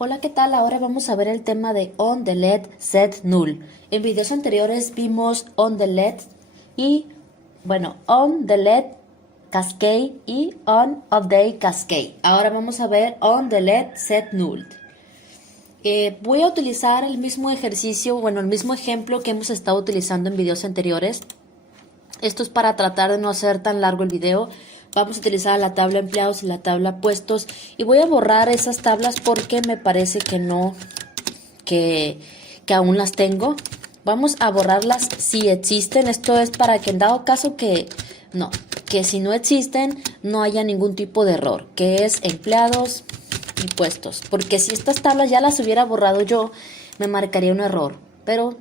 Hola, ¿qué tal? Ahora vamos a ver el tema de on, delete, set, null. En videos anteriores vimos on, delete y, bueno, on, delete, cascade y on, update, cascade. Ahora vamos a ver on, delete, set, null. Voy a utilizar el mismo ejercicio, bueno, el mismo ejemplo que hemos estado utilizando en videos anteriores. Esto es para tratar de no hacer tan largo el video. Vamos a utilizar la tabla empleados y la tabla puestos. Y voy a borrar esas tablas porque me parece que no, que aún las tengo. Vamos a borrarlas si existen. Esto es para que en dado caso que si no existen, no haya ningún tipo de error. Que es empleados y puestos. Porque si estas tablas ya las hubiera borrado yo, me marcaría un error. Pero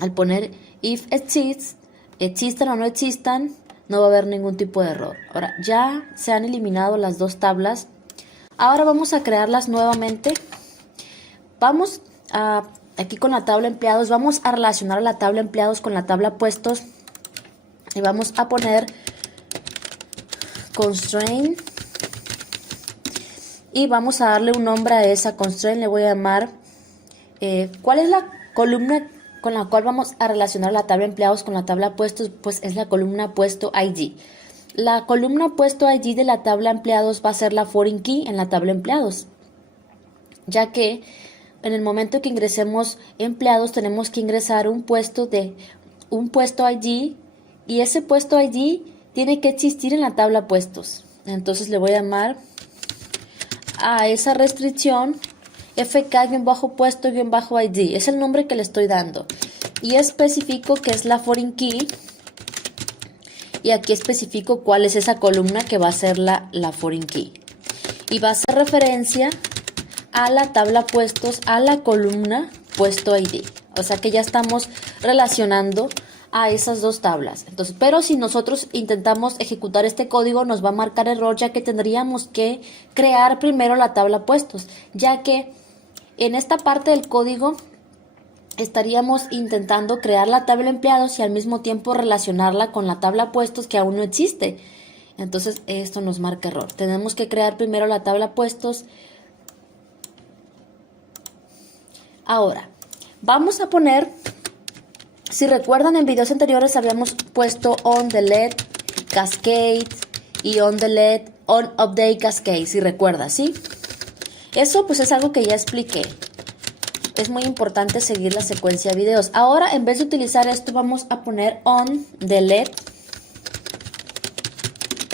al poner if exists, existan o no existan, no va a haber ningún tipo de error. Ahora, ya se han eliminado las dos tablas. Ahora vamos a crearlas nuevamente. Vamos a, aquí con la tabla empleados, vamos a relacionar la tabla empleados con la tabla puestos. Y vamos a poner constraint. Y vamos a darle un nombre a esa constraint. Le voy a llamar, ¿cuál es la columna con la cual vamos a relacionar la tabla empleados con la tabla puestos? Pues es la columna puesto ID. La columna puesto ID de la tabla empleados va a ser la foreign key en la tabla empleados, ya que en el momento que ingresemos empleados tenemos que ingresar un puesto ID y ese puesto ID tiene que existir en la tabla puestos. Entonces le voy a llamar a esa restricción fk-puesto-id. Es el nombre que le estoy dando. Y especifico que es la foreign key. Y aquí especifico cuál es esa columna que va a ser la foreign key. Y va a hacer referencia a la tabla puestos, a la columna puesto ID. O sea que ya estamos relacionando a esas dos tablas. Entonces, pero si nosotros intentamos ejecutar este código nos va a marcar error, ya que tendríamos que crear primero la tabla puestos, ya que en esta parte del código estaríamos intentando crear la tabla empleados y al mismo tiempo relacionarla con la tabla puestos que aún no existe. Entonces esto nos marca error. Tenemos que crear primero la tabla puestos. Ahora, vamos a poner, si recuerdan en videos anteriores habíamos puesto on, delete, cascade y on, delete, on, update, cascade, si recuerdas, ¿sí? Eso pues es algo que ya expliqué. Es muy importante seguir la secuencia de videos. Ahora, en vez de utilizar esto, vamos a poner on, delete,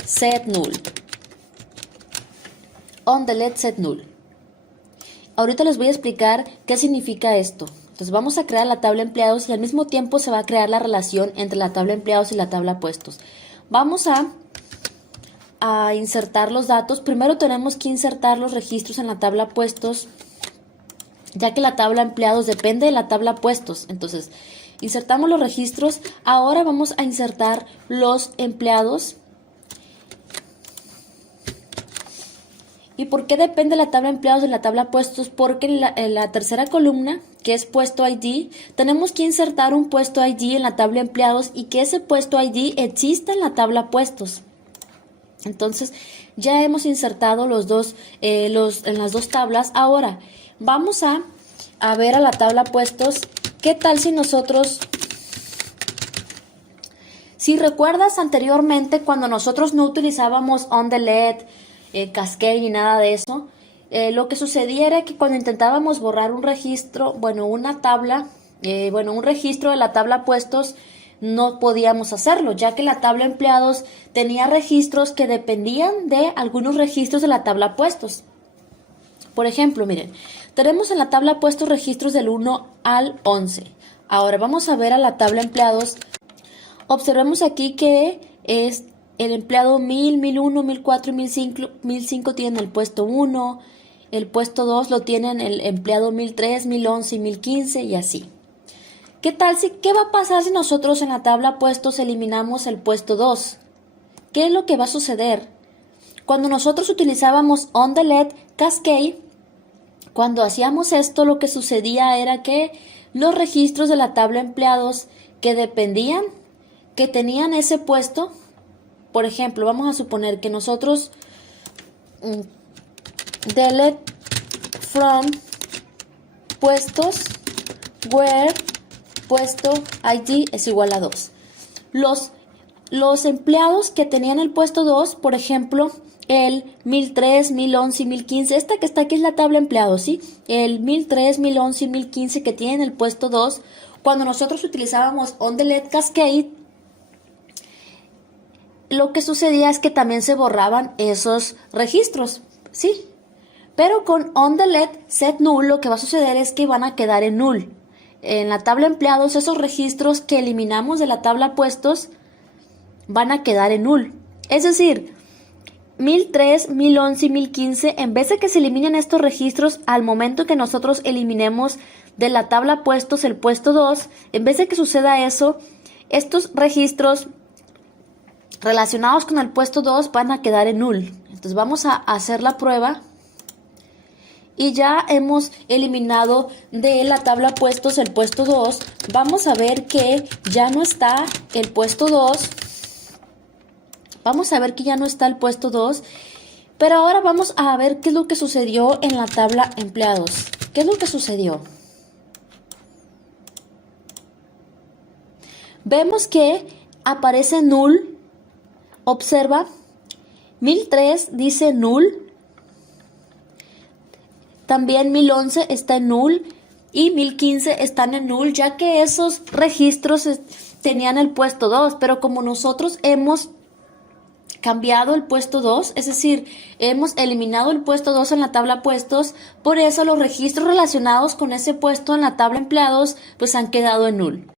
set, null. On, delete, set, null. Ahorita les voy a explicar qué significa esto. Entonces vamos a crear la tabla empleados y al mismo tiempo se va a crear la relación entre la tabla empleados y la tabla puestos. Vamos a insertar los datos. Primero tenemos que insertar los registros en la tabla puestos, ya que la tabla empleados depende de la tabla puestos. Entonces, insertamos los registros. Ahora vamos a insertar los empleados. ¿Y por qué depende la tabla empleados de la tabla puestos? Porque en la tercera columna, que es puesto ID, tenemos que insertar un puesto ID en la tabla empleados y que ese puesto ID exista en la tabla puestos. Entonces, ya hemos insertado los dos, en las dos tablas. Ahora, vamos a ver a la tabla puestos. ¿Qué tal si nosotros, si recuerdas anteriormente cuando nosotros no utilizábamos on, delete, cascade ni nada de eso, lo que sucedía era que cuando intentábamos borrar un registro, bueno, una tabla, un registro de la tabla puestos, no podíamos hacerlo, ya que la tabla empleados tenía registros que dependían de algunos registros de la tabla puestos. Por ejemplo, miren, tenemos en la tabla puestos registros del 1 al 11. Ahora vamos a ver a la tabla empleados. Observemos aquí que es el empleado 1000, 1001, 1004 y 1005 tienen el puesto 1, el puesto 2 lo tienen el empleado 1003, 1011 y 1015 y así. ¿Qué va a pasar si nosotros en la tabla puestos eliminamos el puesto 2? ¿Qué es lo que va a suceder? Cuando nosotros utilizábamos on, delete, cascade, cuando hacíamos esto lo que sucedía era que los registros de la tabla empleados que dependían, que tenían ese puesto, por ejemplo, vamos a suponer que nosotros delete from puestos where puesto ID es igual a 2. Los empleados que tenían el puesto 2, por ejemplo, el 1003, 1011 y 1015, esta que está aquí es la tabla empleados, ¿sí? El 1003, 1011 y 1015 que tienen el puesto 2, cuando nosotros utilizábamos OnDelete Cascade, lo que sucedía es que también se borraban esos registros, ¿sí? Pero con OnDelete Set Null lo que va a suceder es que van a quedar en null. En la tabla empleados, esos registros que eliminamos de la tabla puestos van a quedar en null. Es decir, 1003, 1011 y 1015, en vez de que se eliminen estos registros al momento que nosotros eliminemos de la tabla puestos el puesto 2, en vez de que suceda eso, estos registros relacionados con el puesto 2 van a quedar en null. Entonces vamos a hacer la prueba y ya hemos eliminado de la tabla puestos el puesto 2. Vamos a ver que ya no está el puesto 2. Vamos a ver que ya no está el puesto 2. Pero ahora vamos a ver qué es lo que sucedió en la tabla empleados. ¿Qué es lo que sucedió? Vemos que aparece null. Observa, 1003 dice null. También 1011 está en null y 1015 están en null, ya que esos registros tenían el puesto 2, pero como nosotros hemos cambiado el puesto 2, es decir, hemos eliminado el puesto 2 en la tabla puestos, por eso los registros relacionados con ese puesto en la tabla empleados pues han quedado en null.